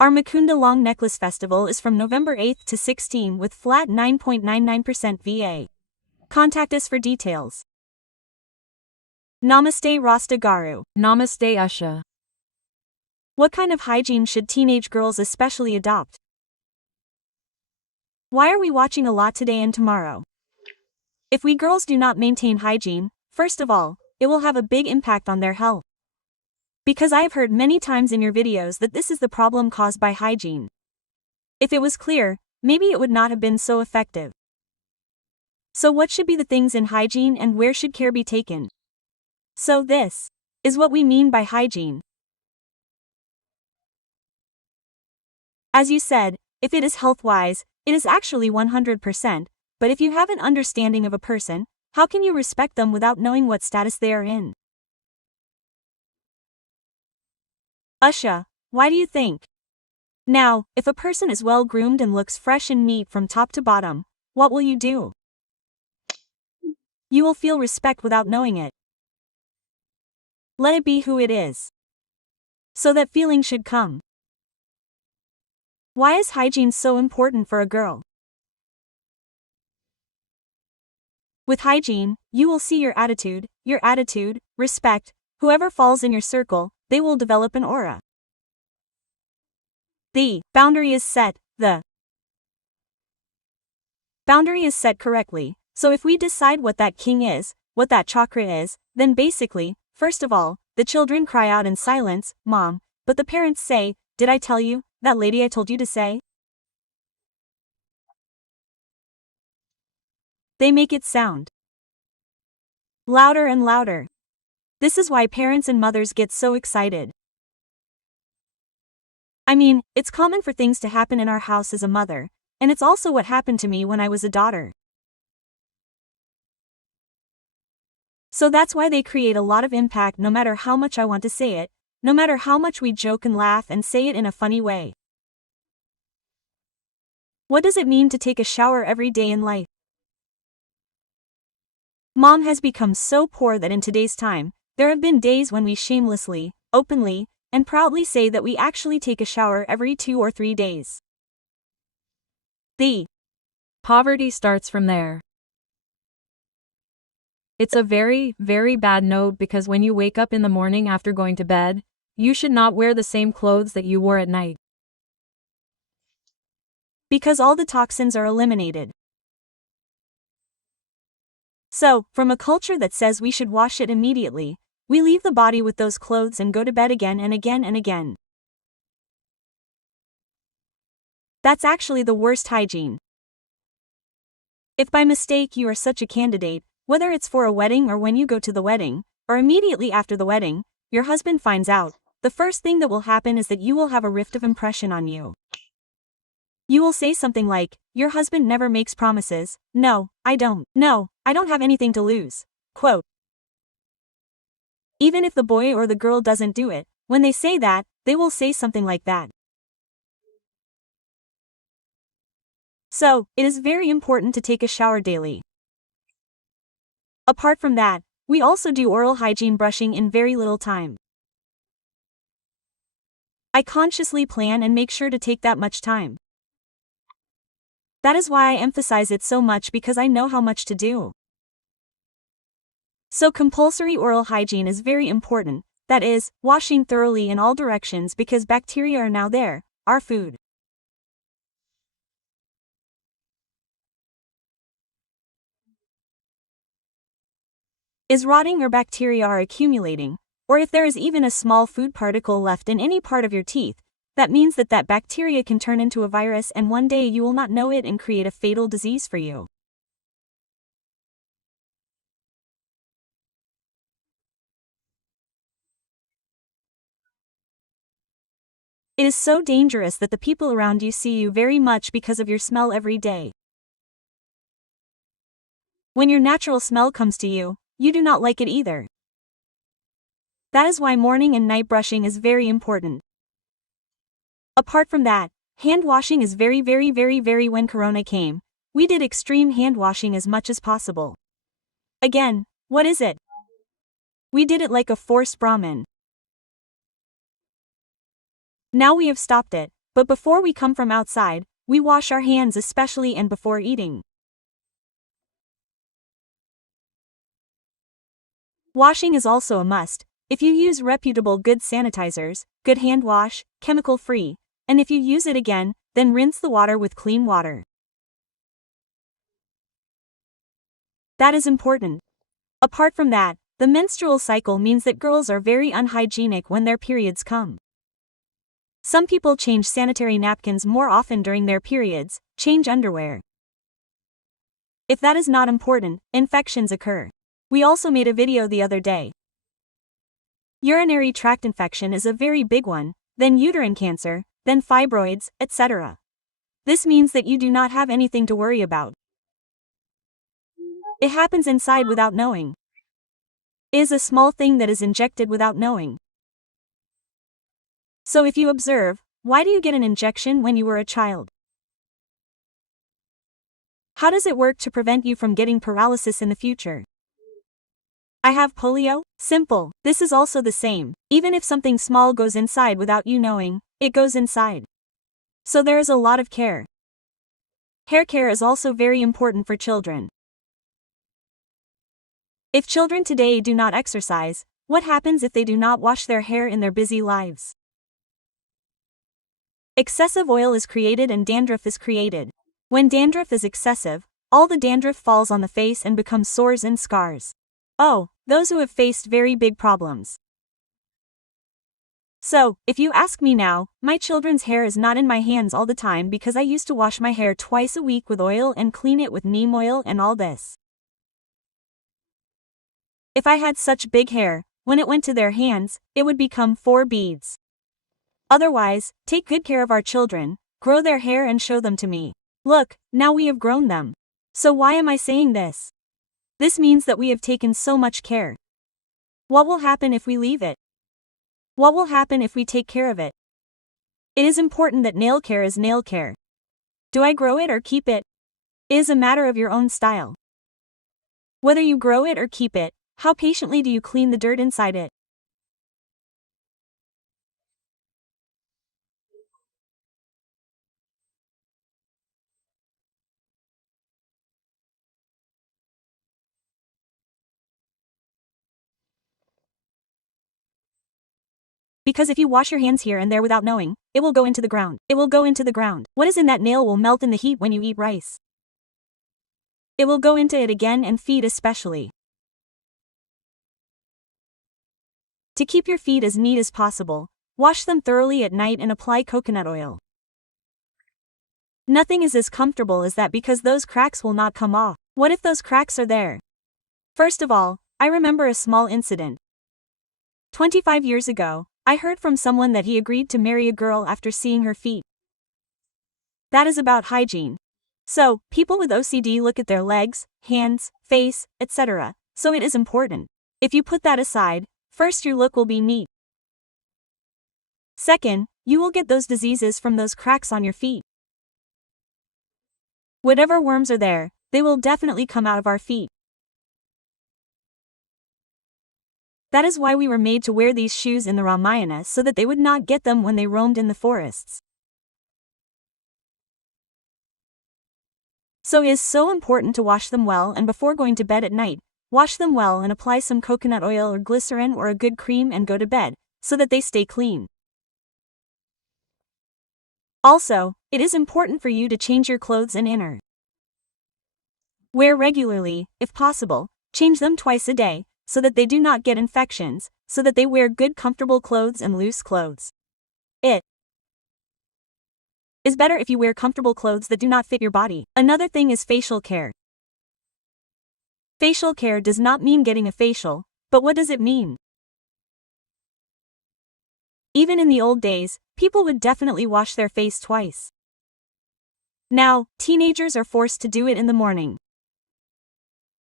Our Mukunda Long Necklace Festival is from November 8th to 16 with flat 9.99% VA. Contact us for details. Namaste Rasta Garu. Namaste Usha. What kind of hygiene should teenage girls especially adopt? Why are we watching a lot today and tomorrow? If we girls do not maintain hygiene, first of all, it will have a big impact on their health. Because I have heard many times in your videos that this is the problem caused by hygiene. If it was clear, maybe it would not have been so effective. So what should be the things in hygiene and where should care be taken? So this is what we mean by hygiene. As you said, if it is health-wise, it is actually 100%, but if you have an understanding of a person, how can you respect them without knowing what status they are in? Usha, why do you think? Now, if a person is well groomed and looks fresh and neat from top to bottom, what will you do? You will feel respect without knowing it. Let it be who it is. So that feeling should come. Why is hygiene so important for a girl? With hygiene, you will see your attitude, respect, whoever falls in your circle, they will develop an aura. The boundary is set correctly, so if we decide what that king is, what that chakra is, then basically, first of all, the children cry out in silence, Mom, but the parents say, did I tell you, that lady I told you to say? They make it sound louder and louder. This is why parents and mothers get so excited. I mean, it's common for things to happen in our house as a mother, and it's also what happened to me when I was a daughter. So that's why they create a lot of impact no matter how much I want to say it, no matter how much we joke and laugh and say it in a funny way. What does it mean to take a shower every day in life? Mom has become so poor that in today's time, there have been days when we shamelessly, openly, and proudly say that we actually take a shower every 2 or 3 days. The Poverty starts from there. It's a very, very bad note because when you wake up in the morning after going to bed, you should not wear the same clothes that you wore at night. Because all the toxins are eliminated. So, from a culture that says we should wash it immediately, we leave the body with those clothes and go to bed again and again and again. That's actually the worst hygiene. If by mistake you are such a candidate, whether it's for a wedding or when you go to the wedding, or immediately after the wedding, your husband finds out, the first thing that will happen is that you will have a rift of impression on you. You will say something like, your husband never makes promises, no, I don't have anything to lose. Quote. Even if the boy or the girl doesn't do it, when they say that, they will say something like that. So, it is very important to take a shower daily. Apart from that, we also do oral hygiene brushing in very little time. I consciously plan and make sure to take that much time. That is why I emphasize it so much because I know how much to do. So compulsory oral hygiene is very important, that is, washing thoroughly in all directions because bacteria are now there, our food. Is rotting or bacteria are accumulating, or if there is even a small food particle left in any part of your teeth, that means that that bacteria can turn into a virus and one day you will not know it and create a fatal disease for you. It is so dangerous that the people around you see you very much because of your smell every day. When your natural smell comes to you, you do not like it either. That is why morning and night brushing is very important. Apart from that, hand washing is very when Corona came, we did extreme hand washing as much as possible. Again, what is it? We did it like a forced Brahmin. Now we have stopped it, But before we come from outside, we wash our hands especially and before eating. Washing is also a must. If you use reputable good sanitizers, good hand wash, chemical-free, and if you use it again, then rinse the water with clean water. That is important. Apart from that, the menstrual cycle means that girls are very unhygienic when their periods come. Some people change sanitary napkins more often during their periods, change underwear. If that is not important, infections occur. We also made a video the other day. Urinary tract infection is a very big one, then uterine cancer, then fibroids, etc. This means that you do not have anything to worry about. It happens inside without knowing. It is a small thing that is injected without knowing. So if you observe, why do you get an injection when you were a child? How does it work to prevent you from getting paralysis in the future? I have polio? Simple. This is also the same. Even if something small goes inside without you knowing, it goes inside. So there is a lot of care. Hair care is also very important for children. If children today do not exercise, what happens if they do not wash their hair in their busy lives? Excessive oil is created and dandruff is created. When dandruff is excessive, all the dandruff falls on the face and becomes sores and scars. Oh, those who have faced very big problems. So, if you ask me now, my children's hair is not in my hands all the time because I used to wash my hair twice a week with oil and clean it with neem oil and all this. If I had such big hair, when it went to their hands, it would become 4 beads. Otherwise, take good care of our children, grow their hair and show them to me. Look, now we have grown them. So why am I saying this? This means that we have taken so much care. What will happen if we leave it? What will happen if we take care of it? It is important that nail care is nail care. Do I grow it or keep it? It is a matter of your own style. Whether you grow it or keep it, how patiently do you clean the dirt inside it? Because if you wash your hands here and there without knowing, it will go into the ground. It will go into the ground. What is in that nail will melt in the heat when you eat rice. It will go into it again and feet especially. To keep your feet as neat as possible, wash them thoroughly at night and apply coconut oil. Nothing is as comfortable as that because those cracks will not come off. What if those cracks are there? First of all, I remember a small incident. 25 years ago, I heard from someone that he agreed to marry a girl after seeing her feet. That is about hygiene. So, people with OCD look at their legs, hands, face, etc., so it is important. If you put that aside, first your look will be neat. Second, you will get those diseases from those cracks on your feet. Whatever worms are there, they will definitely come out of our feet. That is why we were made to wear these shoes in the Ramayana so that they would not get them when they roamed in the forests. So it is so important to wash them well, and before going to bed at night, wash them well and apply some coconut oil or glycerin or a good cream and go to bed, so that they stay clean. Also, it is important for you to change your clothes and inner wear regularly, if possible, change them twice a day, so that they do not get infections, so that they wear good comfortable clothes and loose clothes. It is better if you wear comfortable clothes that do not fit your body. Another thing is facial care. Facial care does not mean getting a facial, but what does it mean? Even in the old days, people would definitely wash their face twice. Now, teenagers are forced to do it in the morning.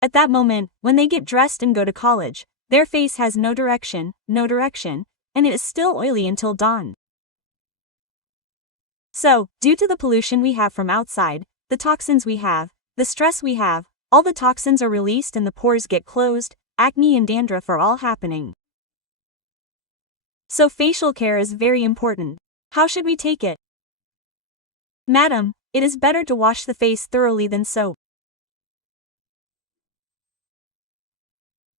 At that moment, when they get dressed and go to college, their face has no direction, and it is still oily until dawn. So, due to the pollution we have from outside, the toxins we have, the stress we have, all the toxins are released and the pores get closed, acne and dandruff are all happening. So facial care is very important. How should we take it? Madam, it is better to wash the face thoroughly than soap.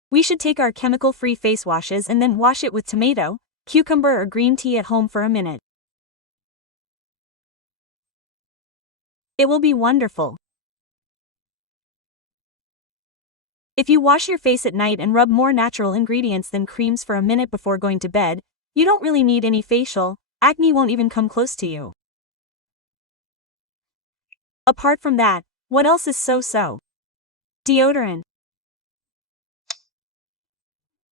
We should take our chemical-free face washes and then wash it with tomato, cucumber or green tea at home for a minute. It will be wonderful. If you wash your face at night and rub more natural ingredients than creams for a minute before going to bed, you don't really need any facial, acne won't even come close to you. Apart from that, what else is so? Deodorant.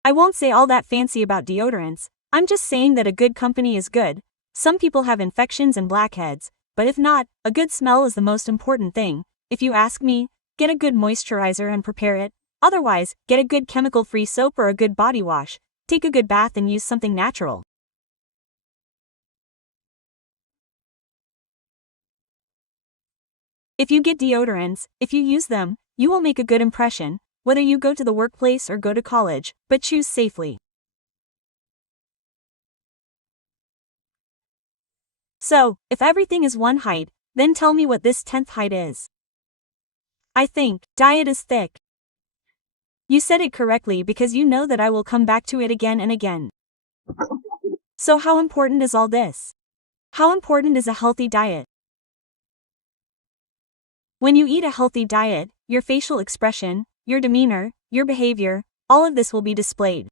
I won't say all that fancy about deodorants, I'm just saying that a good company is good. Some people have infections and blackheads, but if not, a good smell is the most important thing. If you ask me, get a good moisturizer and prepare it. Otherwise, get a good chemical-free soap or a good body wash. Take a good bath and use something natural. If you get deodorants, if you use them, you will make a good impression, whether you go to the workplace or go to college, but choose safely. So, if everything is one height, then tell me what this 10th height is. I think, diet is thick. You said it correctly because you know that I will come back to it again and again. So how important is all this? How important is a healthy diet? When you eat a healthy diet, your facial expression, your demeanor, your behavior, all of this will be displayed.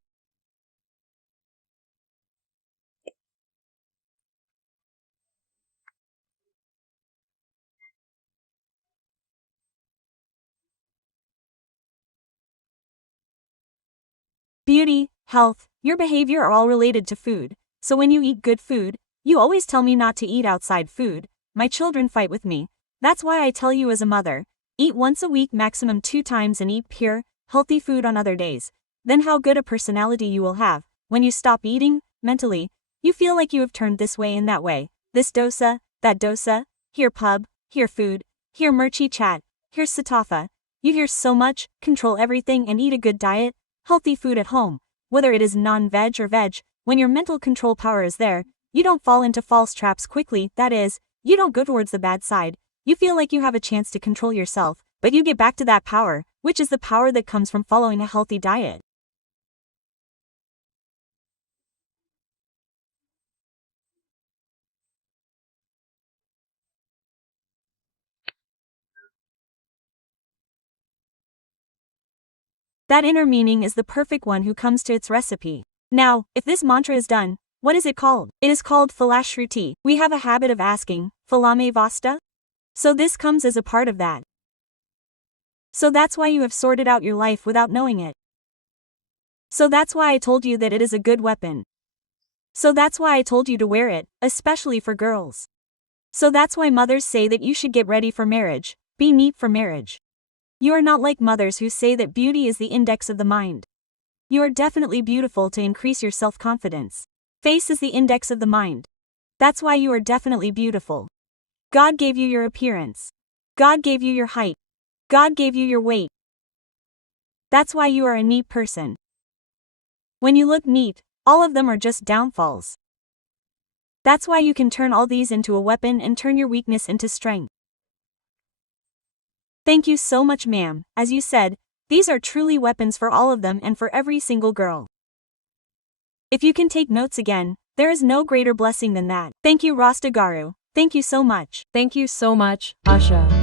Beauty, health, your behavior are all related to food, so when you eat good food, you always tell me not to eat outside food. My children fight with me. That's why I tell you as a mother, eat once a week, maximum 2 times, and eat pure, healthy food on other days. Then how good a personality you will have. When you stop eating, mentally, you feel like you have turned this way and that way. This dosa, that dosa, here pub, here food, here murchi chat, here satafa. You hear so much, control everything and eat a good diet, healthy food at home, whether it is non-veg or veg. When your mental control power is there, you don't fall into false traps quickly, that is, you don't go towards the bad side. You feel like you have a chance to control yourself, but you get back to that power, which is the power that comes from following a healthy diet. That inner meaning is the perfect one who comes to its recipe. Now, if this mantra is done, what is it called? It is called Falashruti. We have a habit of asking, Falame Vasta? So this comes as a part of that. So that's why you have sorted out your life without knowing it. So that's why I told you that it is a good weapon. So that's why I told you to wear it, especially for girls. So that's why mothers say that you should get ready for marriage, be neat for marriage. You are not like mothers who say that beauty is the index of the mind. You are definitely beautiful to increase your self-confidence. Face is the index of the mind. That's why you are definitely beautiful. God gave you your appearance. God gave you your height. God gave you your weight. That's why you are a neat person. When you look neat, all of them are just downfalls. That's why you can turn all these into a weapon and turn your weakness into strength. Thank you so much, ma'am. As you said, these are truly weapons for all of them and for every single girl. If you can take notes again, there is no greater blessing than that. Thank you, Rasta Garu. Thank you so much. Thank you so much, Asha.